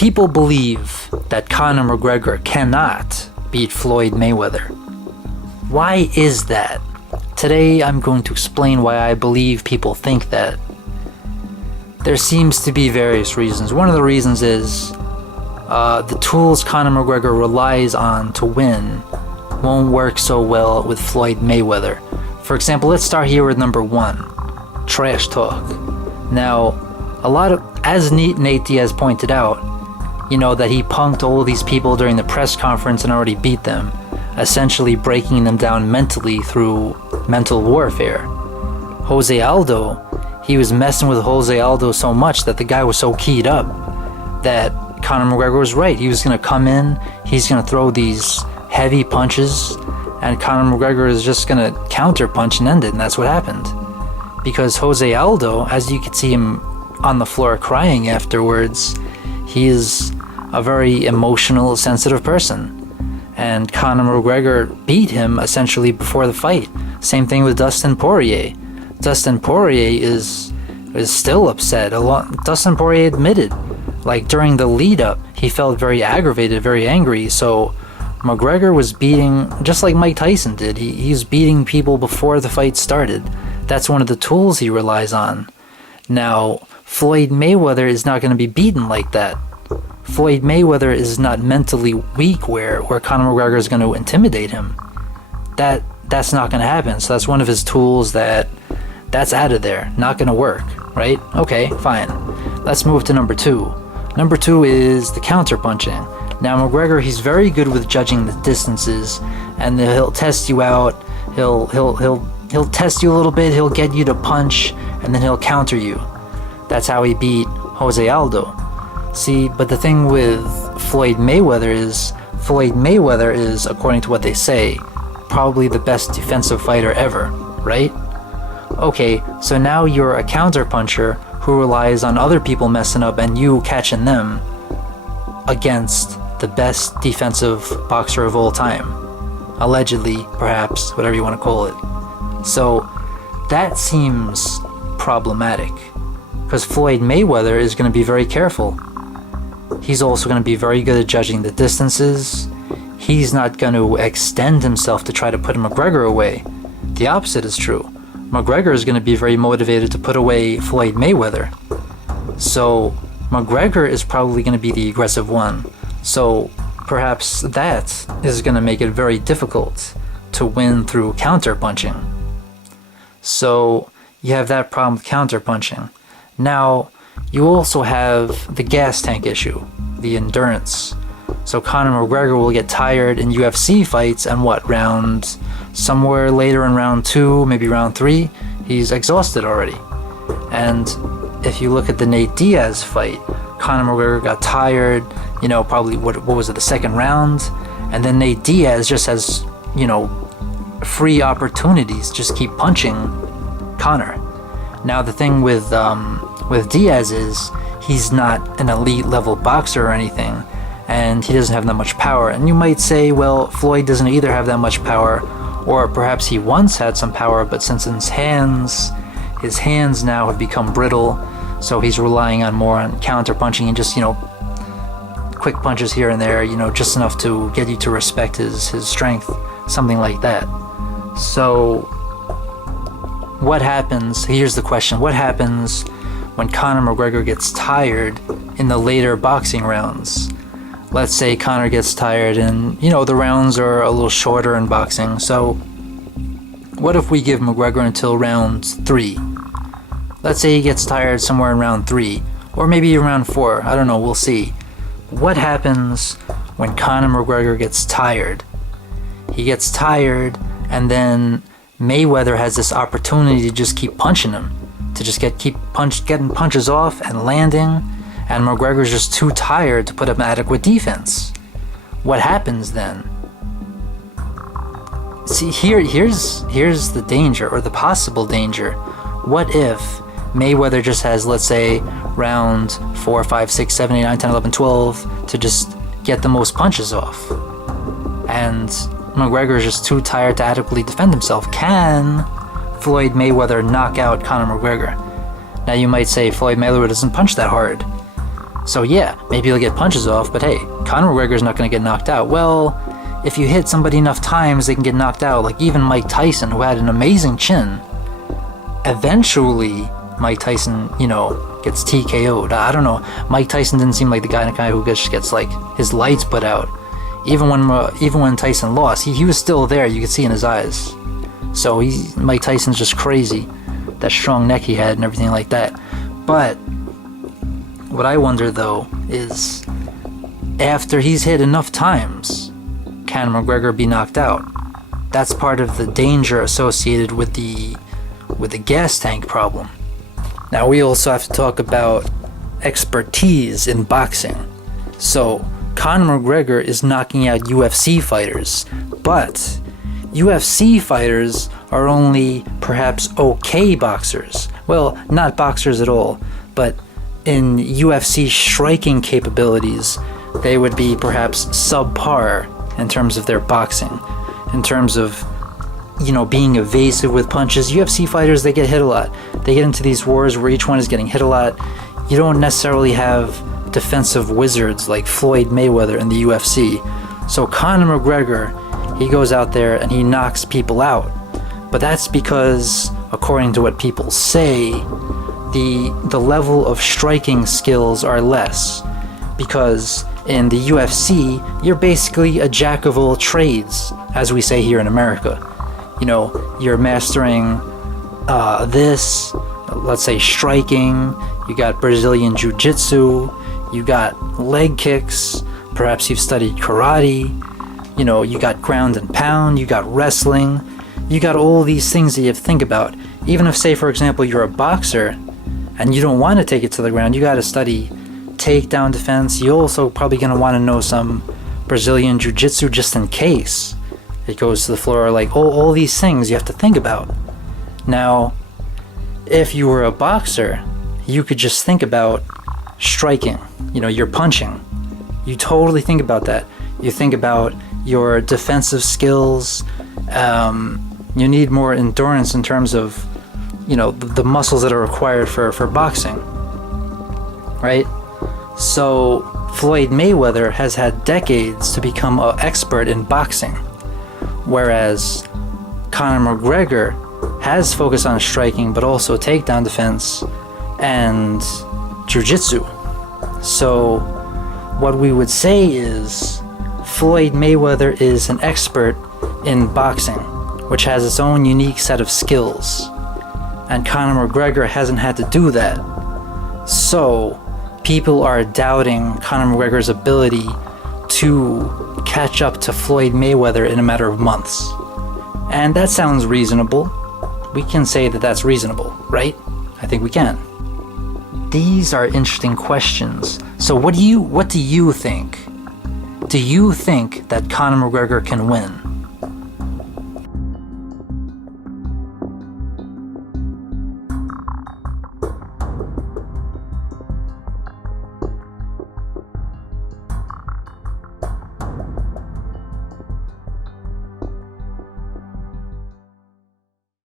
People believe that Conor McGregor cannot beat Floyd Mayweather. Why is that? Today I'm going to explain why I believe people think that. There seems to be various reasons. One of the reasons is the tools Conor McGregor relies on to win won't work so well with Floyd Mayweather. For example, let's start here with number one, trash talk. Now, as Nate Diaz pointed out, that he punked all these people during the press conference and already beat them, essentially breaking them down mentally through mental warfare. Jose Aldo, he was messing with Jose Aldo so much that the guy was so keyed up that Conor McGregor was right. He was going to come in, he's going to throw these heavy punches, and Conor McGregor is just going to counter punch and end it, and that's what happened. Because Jose Aldo, as you could see him on the floor crying afterwards, he is a very emotional, sensitive person. And Conor McGregor beat him essentially before the fight. Same thing with Dustin Poirier. Dustin Poirier is still upset. Dustin Poirier admitted, during the lead up, he felt very aggravated, very angry. So McGregor was beating, just like Mike Tyson did. He's beating people before the fight started. That's one of the tools he relies on. Now, Floyd Mayweather is not going to be beaten like that. Floyd Mayweather is not mentally weak where Conor McGregor is going to intimidate him. That's not going to happen. So that's one of his tools that's out of there. Not going to work, right? Okay, fine. Let's move to number two. Number two is the counter punching. Now McGregor, he's very good with judging the distances, and he'll test you out. He'll test you a little bit. He'll get you to punch, and then he'll counter you. That's how he beat Jose Aldo. See, but the thing with Floyd Mayweather is, according to what they say, probably the best defensive fighter ever, right? Okay, so now you're a counter puncher who relies on other people messing up and you catching them against the best defensive boxer of all time. Allegedly, perhaps, whatever you want to call it. So that seems problematic, because Floyd Mayweather is going to be very careful. He's also going to be very good at judging the distances. He's not going to extend himself to try to put McGregor away. The opposite is true. McGregor is going to be very motivated to put away Floyd Mayweather. So McGregor is probably going to be the aggressive one. So perhaps that is going to make it very difficult to win through counter punching. So you have that problem with counter punching. Now, you also have the gas tank issue, the endurance. So Conor McGregor will get tired in UFC fights, and somewhere later in round 2, maybe round 3, he's exhausted already. And if you look at the Nate Diaz fight, Conor McGregor got tired, probably what was it, the second round, and then Nate Diaz just has, free opportunities, just keep punching Conor. Now the thing with Diaz is he's not an elite level boxer or anything, and he doesn't have that much power. And you might say, well, Floyd doesn't either have that much power, or perhaps he once had some power, but since his hands now have become brittle, so he's relying more on counter punching and just, quick punches here and there, just enough to get you to respect his strength, something like that. So what happens, here's the question, what happens when Conor McGregor gets tired in the later boxing rounds? Let's say Conor gets tired and, the rounds are a little shorter in boxing. So what if we give McGregor until round 3? Let's say he gets tired somewhere in round 3, or maybe around 4. I don't know, we'll see. What happens when Conor McGregor gets tired? He gets tired, and then Mayweather has this opportunity to just keep punching him, to just getting punches off and landing, and McGregor's just too tired to put up adequate defense. What happens then? See, here's the danger, or the possible danger. What if Mayweather just has, let's say, round 4, 5, 6, 7, 8, 9, 10, 11, 12 to just get the most punches off, and McGregor is just too tired to adequately defend himself? Can Floyd Mayweather knock out Conor McGregor? Now you might say Floyd Mayweather doesn't punch that hard. So yeah, maybe he'll get punches off, but hey, Conor McGregor's not going to get knocked out. Well, if you hit somebody enough times, they can get knocked out. Like even Mike Tyson, who had an amazing chin, eventually Mike Tyson, gets TKO'd. I don't know. Mike Tyson didn't seem like the guy who just gets like his lights put out. Even when Tyson lost, he was still there. You could see in his eyes. So Mike Tyson's just crazy. That strong neck he had and everything like that. But what I wonder though is, after he's hit enough times, can McGregor be knocked out? That's part of the danger associated with the gas tank problem. Now we also have to talk about expertise in boxing. So Conor McGregor is knocking out UFC fighters, but UFC fighters are only perhaps okay boxers. Well, not boxers at all, but in UFC striking capabilities, they would be perhaps subpar in terms of their boxing, in terms of being evasive with punches. UFC fighters, they get hit a lot. They get into these wars where each one is getting hit a lot. You don't necessarily have defensive wizards like Floyd Mayweather in the UFC. So Conor McGregor, he goes out there and he knocks people out. But that's because, according to what people say, the level of striking skills are less. Because in the UFC, you're basically a jack of all trades, as we say here in America. You're mastering this, let's say striking, you got Brazilian Jiu-Jitsu, you got leg kicks, perhaps you've studied karate, you got ground and pound, you got wrestling, you got all these things that you have to think about. Even if, say, for example, you're a boxer and you don't want to take it to the ground, you got to study takedown defense. You're also probably going to want to know some Brazilian Jiu-Jitsu just in case it goes to the floor. Like all these things you have to think about. Now, if you were a boxer, you could just think about striking. You're punching. You totally think about that. You think about your defensive skills. You need more endurance in terms of, the muscles that are required for boxing, right? So Floyd Mayweather has had decades to become an expert in boxing, whereas Conor McGregor has focused on striking, but also takedown defense and jiu-jitsu. So what we would say is Floyd Mayweather is an expert in boxing, which has its own unique set of skills. And Conor McGregor hasn't had to do that. So people are doubting Conor McGregor's ability to catch up to Floyd Mayweather in a matter of months. And that sounds reasonable. We can say that that's reasonable, right? I think we can. These are interesting questions. So what do you think? Do you think that Conor McGregor can win?